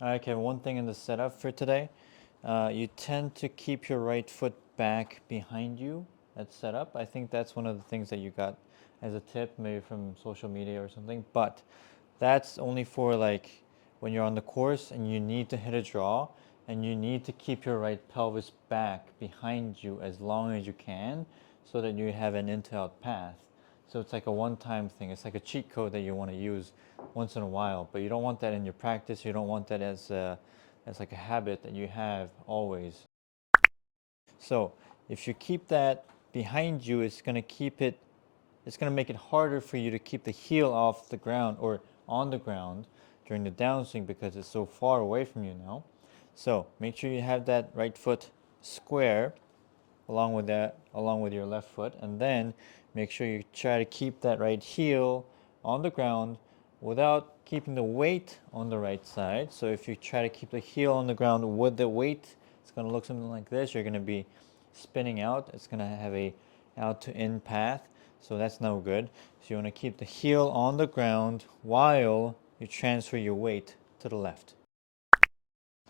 Alright, Kevin, one thing in the setup for today, you tend to keep your right foot back behind you at setup. I think that's one of the things that you got as a tip, maybe from social media or something, but that's only for like when you're on the course and you need to hit a draw and you need to keep your right pelvis back behind you as long as you can so that you have an in-to-out path. So it's like a one-time thing. It's like a cheat code that you want to use once in a while, but you don't want that in your practice. You don't want that as like a habit that you have always. So if you keep that behind you, it's going to make it harder for you to keep the heel off the ground or on the ground during the downswing because it's so far away from you now. So make sure you have that right foot square along with your left foot, and then make sure you try to keep that right heel on the ground without keeping the weight on the right side. So if you try to keep the heel on the ground with the weight, it's going to look something like this. You're going to be spinning out. It's going to have a out to in path. So that's no good. So you want to keep the heel on the ground while you transfer your weight to the left.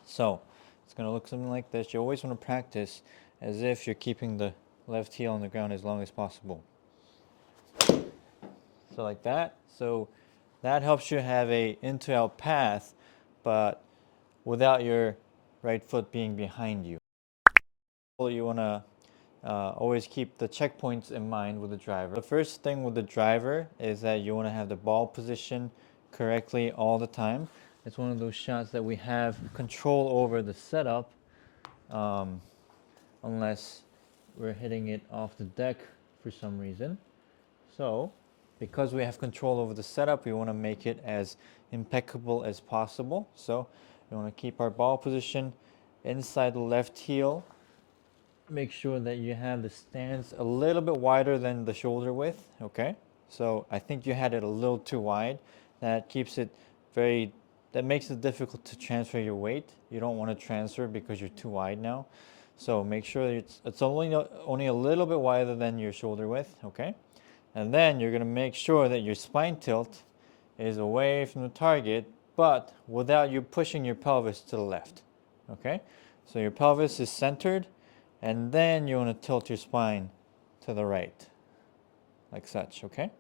So it's going to look something like this. You always want to practice as if you're keeping the left heel on the ground as long as possible. So like that. So that helps you have a in-to-out path, but without your right foot being behind you. You want to always keep the checkpoints in mind with the driver. The first thing with the driver is that you want to have the ball position correctly all the time. It's one of those shots that we have control over the setup, unless we're hitting it off the deck for some reason. So because we have control over the setup, we want to make it as impeccable as possible. So we want to keep our ball position inside the left heel. Make sure that you have the stance a little bit wider than the shoulder width, okay? So I think you had it a little too wide. That makes it difficult to transfer your weight. You don't want to transfer because you're too wide now. So make sure it's only a little bit wider than your shoulder width, okay? And then you're going to make sure that your spine tilt is away from the target, but without you pushing your pelvis to the left, okay? So your pelvis is centered, and then you want to tilt your spine to the right, like such, okay?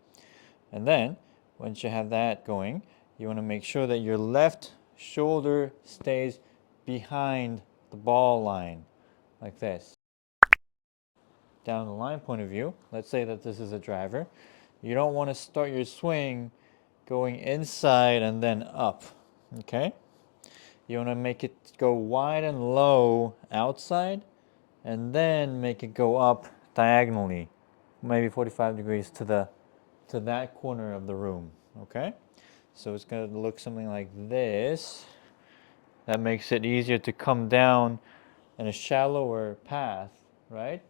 And then, once you have that going, you want to make sure that your left shoulder stays behind the ball line, like this. Down the line point of view, let's say that this is a driver. You don't want to start your swing going inside and then up, okay? You want to make it go wide and low outside, and then make it go up diagonally, maybe 45 degrees to that corner of the room, okay? So it's going to look something like this. That makes it easier to come down in a shallower path, right?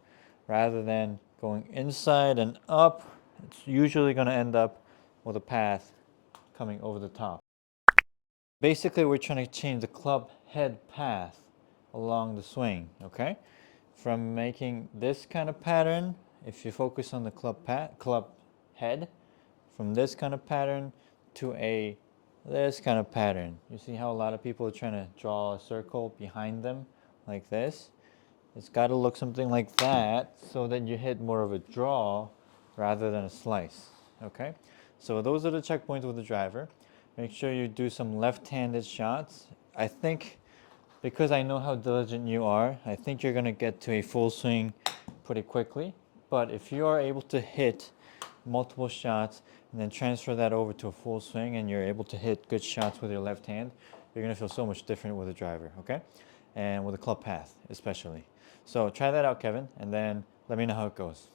Rather than going inside and up, it's usually going to end up with a path coming over the top. Basically, we're trying to change the club head path along the swing, okay? From making this kind of pattern, if you focus on the club head, from this kind of pattern to this kind of pattern. You see how a lot of people are trying to draw a circle behind them like this? It's got to look something like that so that you hit more of a draw rather than a slice, okay? So those are the checkpoints with the driver. Make sure you do some left-handed shots. I think, because I know how diligent you are, I think you're going to get to a full swing pretty quickly. But if you are able to hit multiple shots and then transfer that over to a full swing and you're able to hit good shots with your left hand, you're going to feel so much different with a driver, okay? And with a club path especially. So try that out, Kevin, and then let me know how it goes.